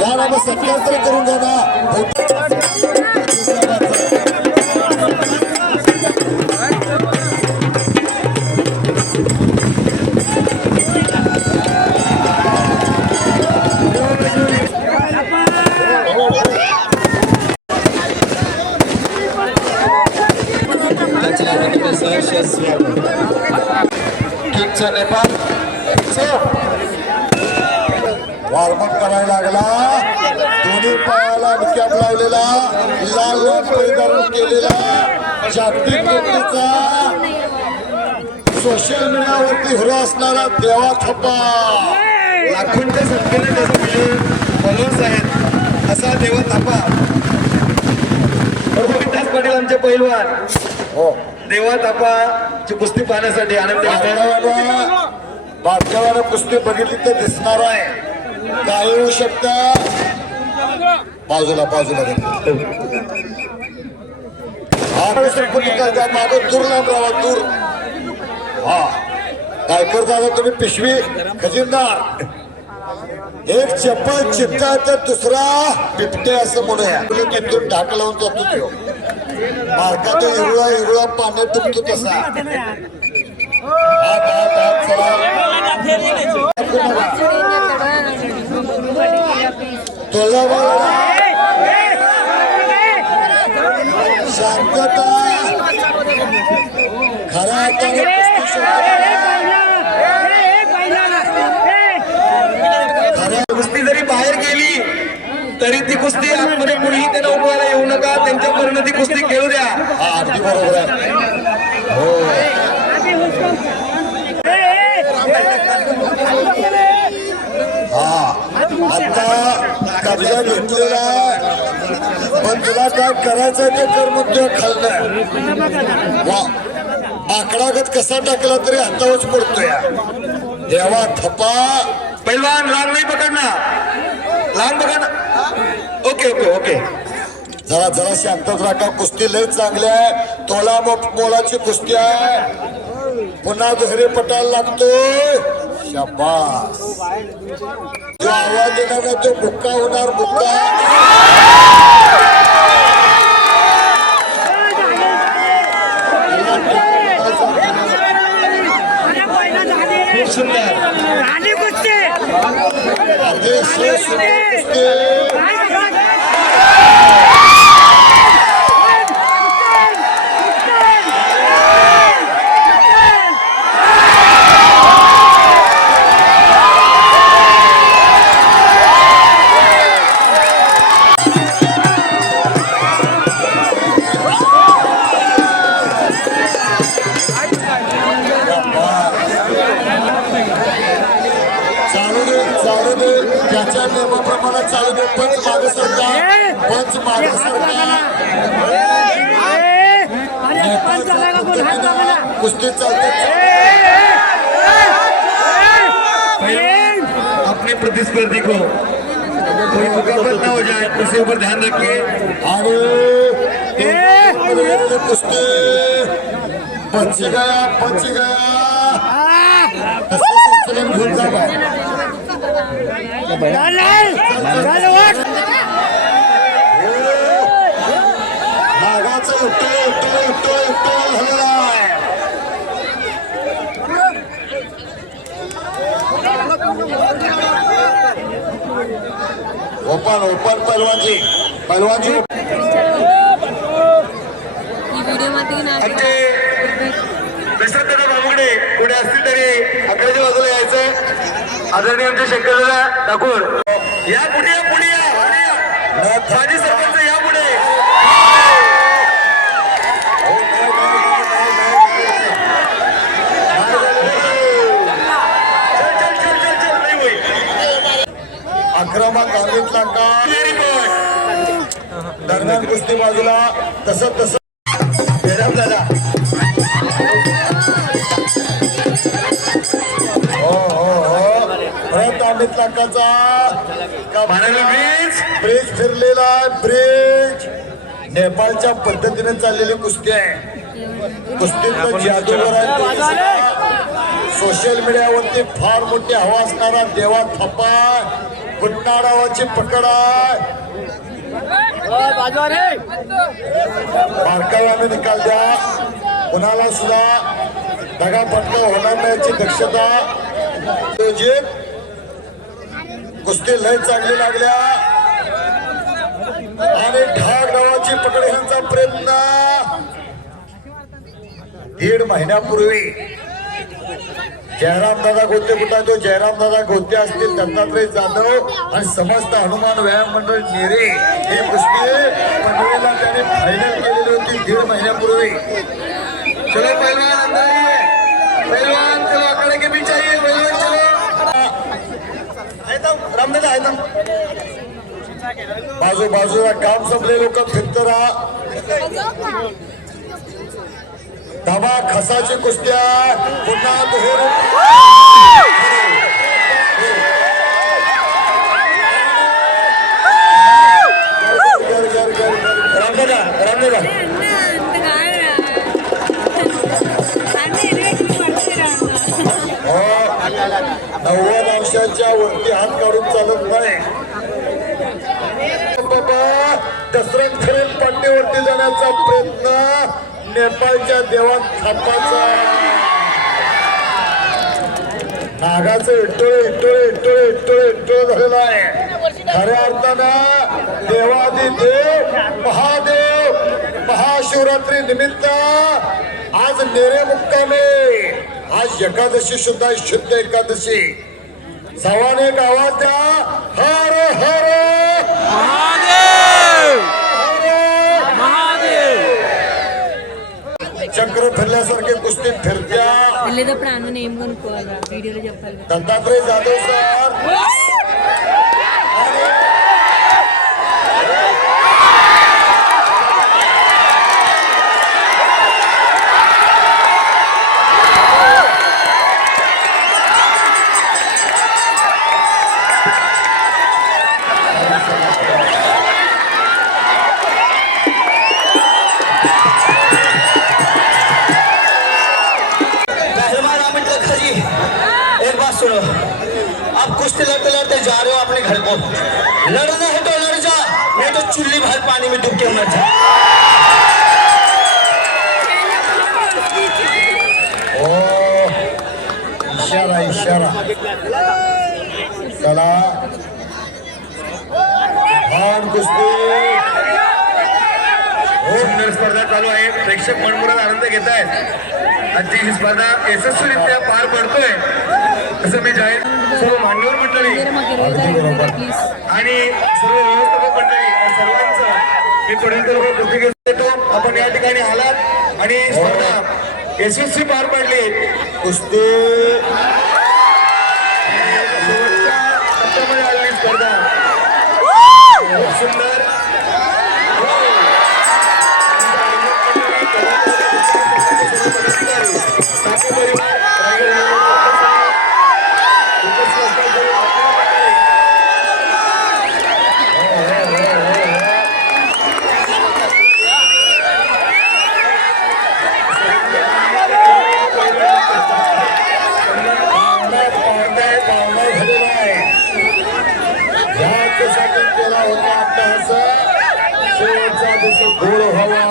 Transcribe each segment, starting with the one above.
या बाबा सत्कार तरी करून घ्या ना. वॉर्मअप करायला लागला. दोन्ही पायाला कॅप लावलेला, लाल परिधान केलेला, जागतिक केसरीचा सोशल मीडियावरती हिरो असणारा देवा थप्पा, लाखोंच्या संख्येने त्याचे फॉलोअर्स आहेत असा देवा थापा. विकास पाटील आमचे पैलवान हो देवा थापाची कुस्ती पाहण्यासाठी आनंद बारकाव्यानं कुस्ती बघितली तर दिसणार आहे. काय होऊ शकतं. बाजूला बाजूला मागं दूर लांब राहा दूर. हा काय करता तुम्ही पिशवी खजिनदार. एक चप्पल चित्ता तर दुसरा बिबटे असं म्हणूया. तिथून ढाक लावून जातो तो मार्गात हिरळा हिरळा पाण्यात डुबतो तसा. शांतता खऱ्या कुस्ती जरी बाहेर गेली तरी ती कुस्ती आतमध्ये कुणीही त्यांना उभवायला येऊ नका. त्यांच्यापर्यंत ती कुस्ती खेळू द्या. अगदी बरोबर आहे. हो हा आता कब्जा घेतलेला पण तुला काय करायचं ते कर म्हणतोय. खाल्लं आकडागत कसा टाकला तरी हातावच पडतोय. देवा थप्पा. पैलवान लांब नाही पकडणार, लांब पकडणार. ओके ओके ओके जरा जरा शांतच राखा. कुस्ती लय चांगली आहे. तोला मोलाची कुस्ती आहे. पुन्हा दुसरे पटायला लागतोय. शाबास. जो आवाज देणार नाही तो बुक्का होणार. बुक्का खूप सुंदर. अरे कुस्ती. त्याच्या नियमाप्रमाणे चालू दे. पंच मागे सरकार. पंच मागे सरकार. कुस्ती चालते. अपने प्रतिस्पर्धी को कोई मुकाबला ना हो जाए उसे ऊपर ध्यान रखिए. आणि कुस्ती पंच गया पंच गया घेऊन जा. नागाचं झालेला आहे. Open open पैलवानजी पैलवानजी. प्रशांतदा बाबुगडे पुढे असतील तरी अकराच्या बाजूला यायचं. आदरणीय आमचे शंकरदादा ठाकूर या पुढे या पुढे या माजी सरपंच या पुढे. आक्रमक गावीतला का दरम्यान कुस्ती बाजूला तसं तसं दादा. हो हो हो परत अमित लाखाचा ब्रिज फिरलेला ब्रिज. नेपाळच्या पद्धतीने चाललेली कुस्ती आहे. कुस्तीतलं जादूगर आहे. सोशल मीडियावरती फार मोठी हवा असणारा देवा थप्पा कुटणा डावाची पकड आहे. बारकाव्याने निकाल द्या. कुणाला सुद्धा दगाफटका होणार नाही याची दक्षता. कुस्ती लय चांगली लागल्या आणि ढाक डावाची पकड घेण्याचा प्रयत्न. 1.5 महिन्यापूर्वी जयराम दादा गोते कुठे तो जयराम दादा गोते असतील, दत्तात्रय जाधव आणि समस्त हनुमान व्यायाम मंडळ नेरे ही कुस्ती पनवेलला त्याने फायनल केलेली होती 1.5 महिन्यापूर्वी. चलो पहलवान अंदर आइए, पहलवान चलो अखाड़े के बीच आइए, पहलवान चलो. रामदादा आहे ना बाजूला काम संपले लोक फिरत राहा. दबा खसाची कुस्त्या पुन्हा रामदादा 90 अंशाच्या वरती हात काढून चालत नाही. बाबा दसरथ खरेल पाट्यावरती जाण्याचा प्रयत्न नेपाळच्या देवा थापाचा. नागाचं इटोळे झालेलं आहे. खऱ्या अर्थानं देवादिदेव महादेव महाशिवरात्री निमित्त आज नेरे मुक्कामे. आज एकादशी सुद्धा शुद्ध एकादशी. सवाने एक आवाज द्या, हर हर చక్ర फिरल्यासारखे कुस्ती फिरत्या. లేదా ప్రాణ నేమ్ కొనుక్కోవాలా వీడియోలో చెప్పాలి. दत्तात्रय जाधव सर सुनो, आप कुश्ती लड़ते लड़ते जा रहे हो अपने घर को. लड़ना है तो लड़ जा, नहीं तो चुल्ली भर पानी में डूब के मर जा. ओ इशारा चला भान कुस्ती. सुंदर स्पर्धा चालू आहे. प्रेक्षक मनमुराद आनंद घेत आहेत. आजची ही स्पर्धा यशस्वीरित्या पार पडतोय असं मी जाहीर सर्व मान्यवर मंडळी आणि सर्व व्यवस्थापक मंडळी सर्वांचं मी पुढील कुस्ती देतो. आपण या ठिकाणी आलात आणि स्पर्धा यशस्वी पार पडली. कुस्ती शेवटच्या टप्प्यामध्ये आलेली स्पर्धा खूप सुंदर. गोड हवा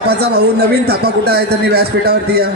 थापाचा भाऊ नवीन थापा कुठं आहे त्यांनी व्यासपीठावरती या.